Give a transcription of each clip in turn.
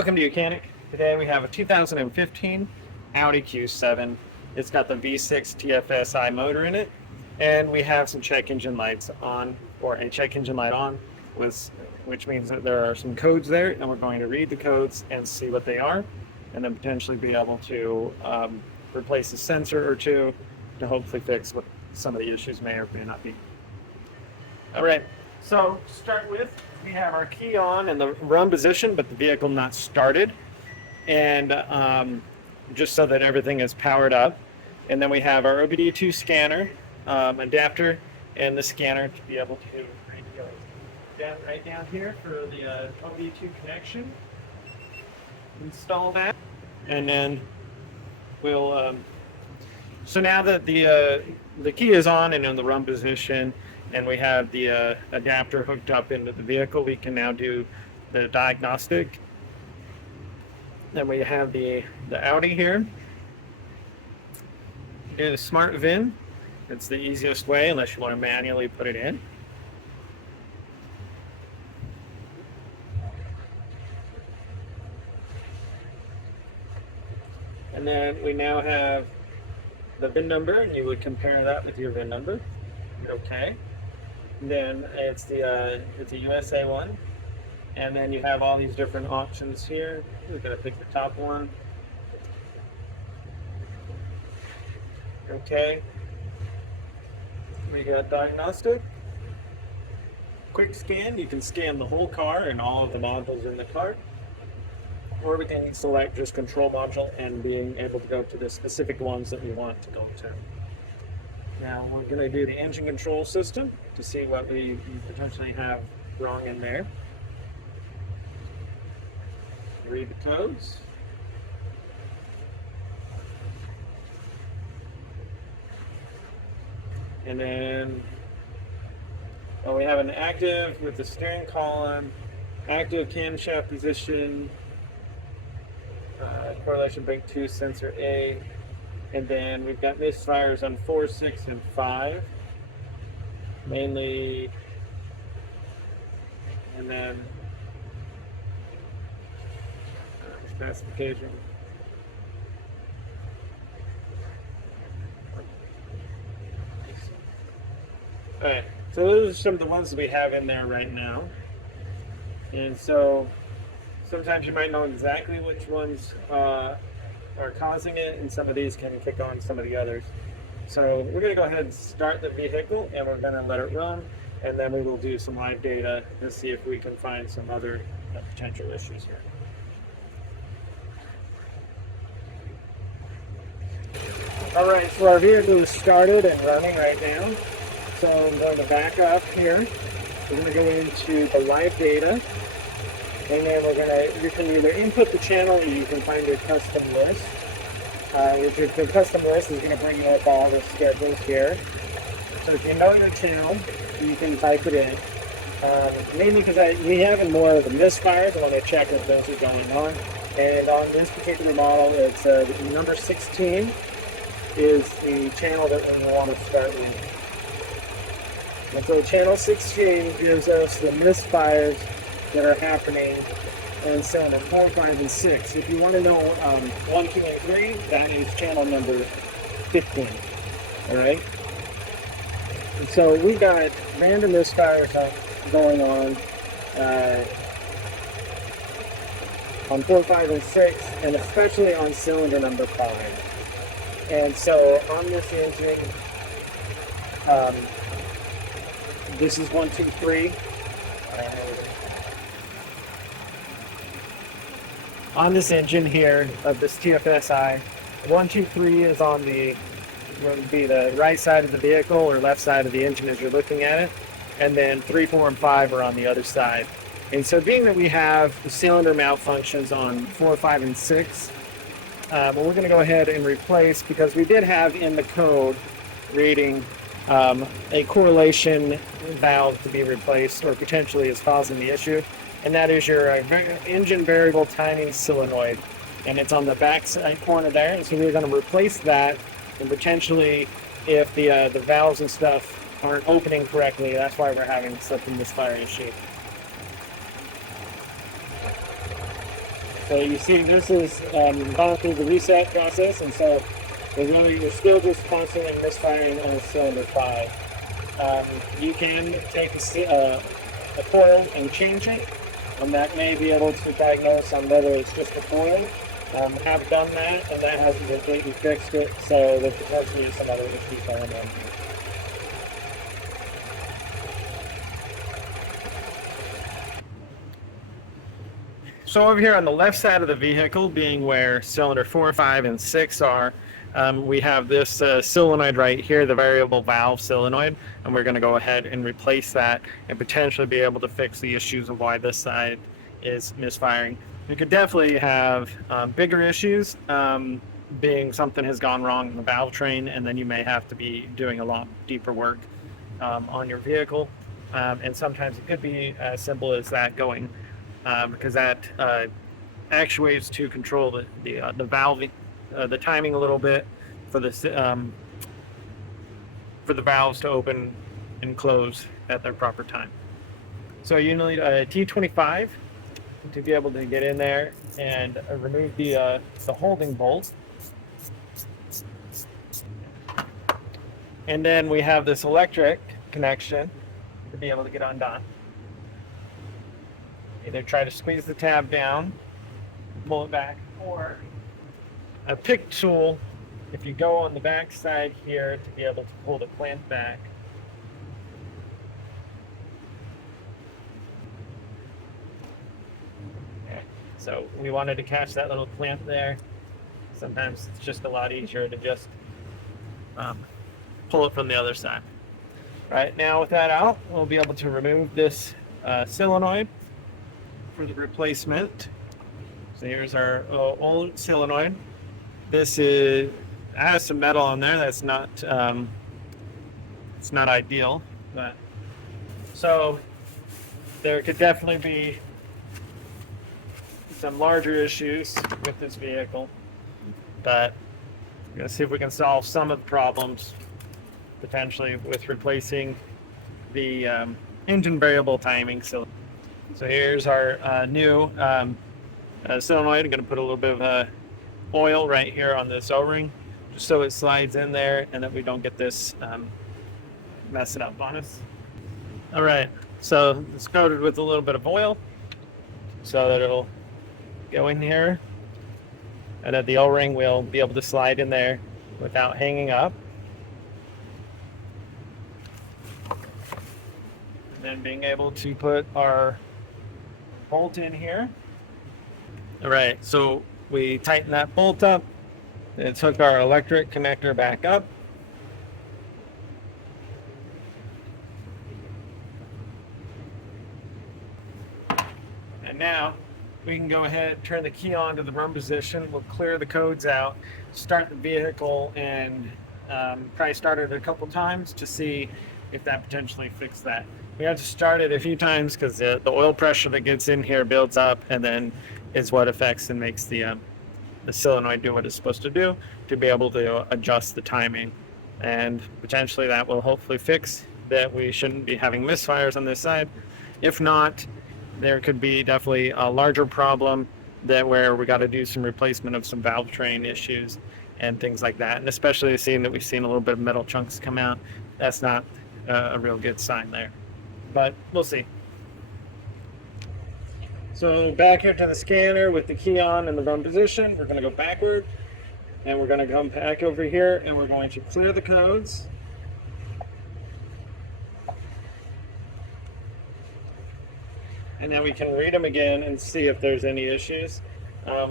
Welcome to Mechanic. Today we have a 2015 Audi Q7. It's got the V6 TFSI motor in it, and we have some check engine lights on, or a check engine light on, which means that there are some codes there, and we're going to read the codes and see what they are, and then potentially be able to replace a sensor or two to hopefully fix what some of the issues may or may not be. All right, so to start with, we have our key on in the run position, but the vehicle not started, and just so that everything is powered up. And then we have our OBD2 scanner adapter and the scanner to be able to right down here for the OBD2 connection. Install that, and then we'll. So now that the key is on and in the run position, and we have the adapter hooked up into the vehicle, we can now do the diagnostic. Then we have the Audi here. Do the smart VIN. It's the easiest way unless you want to manually put it in. And then we now have the VIN number, and you would compare that with your VIN number. Okay. Then it's the USA one, and then you have all these different options here. We're gonna pick the top one. Okay. We got diagnostic, quick scan. You can scan the whole car and all of the modules in the car, or we can select just control module and being able to go to the specific ones that we want to go to. Now we're going to do the engine control system to see what we potentially have wrong in there. Read the codes. And then we have an active with the steering column, active camshaft position, correlation brake 2, sensor A. And then we've got misfires on 4, 6, and 5, mainly, and then specification. All right, so those are some of the ones that we have in there right now. And so sometimes you might know exactly which ones are causing it, and some of these can kick on some of the others. So we're going to go ahead and start the vehicle, and we're going to let it run, and then we will do some live data and see if we can find some other potential issues here. All right, so our vehicle is started and running right now. So I'm going to back up here. We're going to go into the live data. And then you can either input the channel or you can find your custom list. Your custom list is going to bring up all the schedules here. So if you know your channel, you can type it in. Mainly because we have in more of the misfires, I want to check if those are going on. And on this particular model, it's number 16 is the channel that we want to start with. And so channel 16 gives us the misfires that are happening in cylinder 4, 5, and 6. If you want to know 1, 2, and 3, that is channel number 15. All right. And so we got random misfires going on 4, 5, and 6, and especially on cylinder number 5. And so on this engine, this is 1, 2, 3. On this engine here of this TFSI, 1, 2, 3 is on would be the right side of the vehicle or left side of the engine as you're looking at it, and then 3, 4, and 5 are on the other side. And so being that we have the cylinder malfunctions on 4, 5, and 6, we're going to go ahead and replace, because we did have in the code reading a correlation valve to be replaced or potentially is causing the issue. And that is your engine variable timing solenoid, and it's on the back side corner there. And so we're going to replace that, and potentially, if the valves and stuff aren't opening correctly, that's why we're having such a misfire issue. So you see this is gone through the reset process, and so you're still just constantly misfiring on cylinder 5. You can take a coil and change it, and that may be able to diagnose on whether it's just a coil. Have done that, and that hasn't completely fixed it, so there potentially is some other issues going on here. So over here on the left side of the vehicle, being where cylinder 4, 5, and 6 are, we have this solenoid right here, the variable valve solenoid, and we're going to go ahead and replace that and potentially be able to fix the issues of why this side is misfiring. You could definitely have bigger issues, being something has gone wrong in the valve train, and then you may have to be doing a lot deeper work on your vehicle. And sometimes it could be as simple as that going, because that actuates to control the valve, the timing a little bit for the valves to open and close at their proper time. So you need a T25 to be able to get in there and remove the holding bolt. And then we have this electric connection to be able to get undone. Either try to squeeze the tab down, pull it back, or a pick tool, if you go on the back side here, to be able to pull the clamp back. Okay. So we wanted to catch that little clamp there. Sometimes it's just a lot easier to just pull it from the other side. Right, now with that out, we'll be able to remove this solenoid for the replacement. So here's our old solenoid. This has some metal on there. That's not it's not ideal, but so there could definitely be some larger issues with this vehicle, but we're going to see if we can solve some of the problems potentially with replacing the engine variable timing cylinder. So here's our new solenoid. I'm going to put a little bit of oil right here on this O-ring, just so it slides in there and that we don't get this messing up on us. All right, so it's coated with a little bit of oil so that it'll go in here, and that the O-ring will be able to slide in there without hanging up. And then being able to put our bolt in here. All right, so we tighten that bolt up. It took our electric connector back up. And now we can go ahead, turn the key on to the run position. We'll clear the codes out, start the vehicle, and probably start it a couple times to see if that potentially fixed that. We have to start it a few times because the oil pressure that gets in here builds up, and then is what affects and makes the solenoid do what it's supposed to do, to be able to adjust the timing. And potentially that will hopefully fix that we shouldn't be having misfires on this side. If not, there could be definitely a larger problem where we got to do some replacement of some valve train issues and things like that. And especially seeing that we've seen a little bit of metal chunks come out, that's not a real good sign there. But we'll see. So back here to the scanner with the key on in the run position, we're going to go backward, and we're going to come back over here, and we're going to clear the codes. And then we can read them again and see if there's any issues.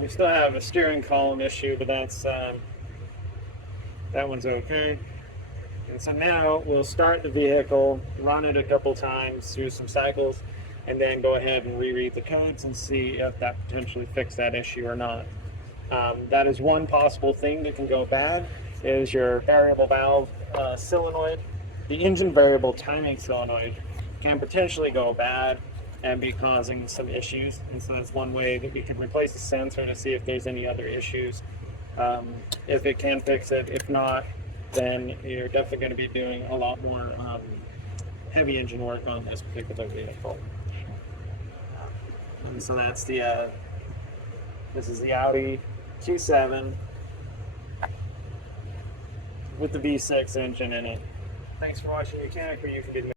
We still have a steering column issue, but that one's okay. And so now we'll start the vehicle, run it a couple times through some cycles, and then go ahead and reread the codes and see if that potentially fixed that issue or not. That is one possible thing that can go bad, is your variable valve solenoid. The engine variable timing solenoid can potentially go bad and be causing some issues, and so that's one way that we can replace the sensor to see if there's any other issues. If it can fix it, if not, then you're definitely going to be doing a lot more heavy engine work on this particular vehicle. And so that's the This is the Audi Q7 with the V6 engine in it. Thanks for watching Mechanic, where you can get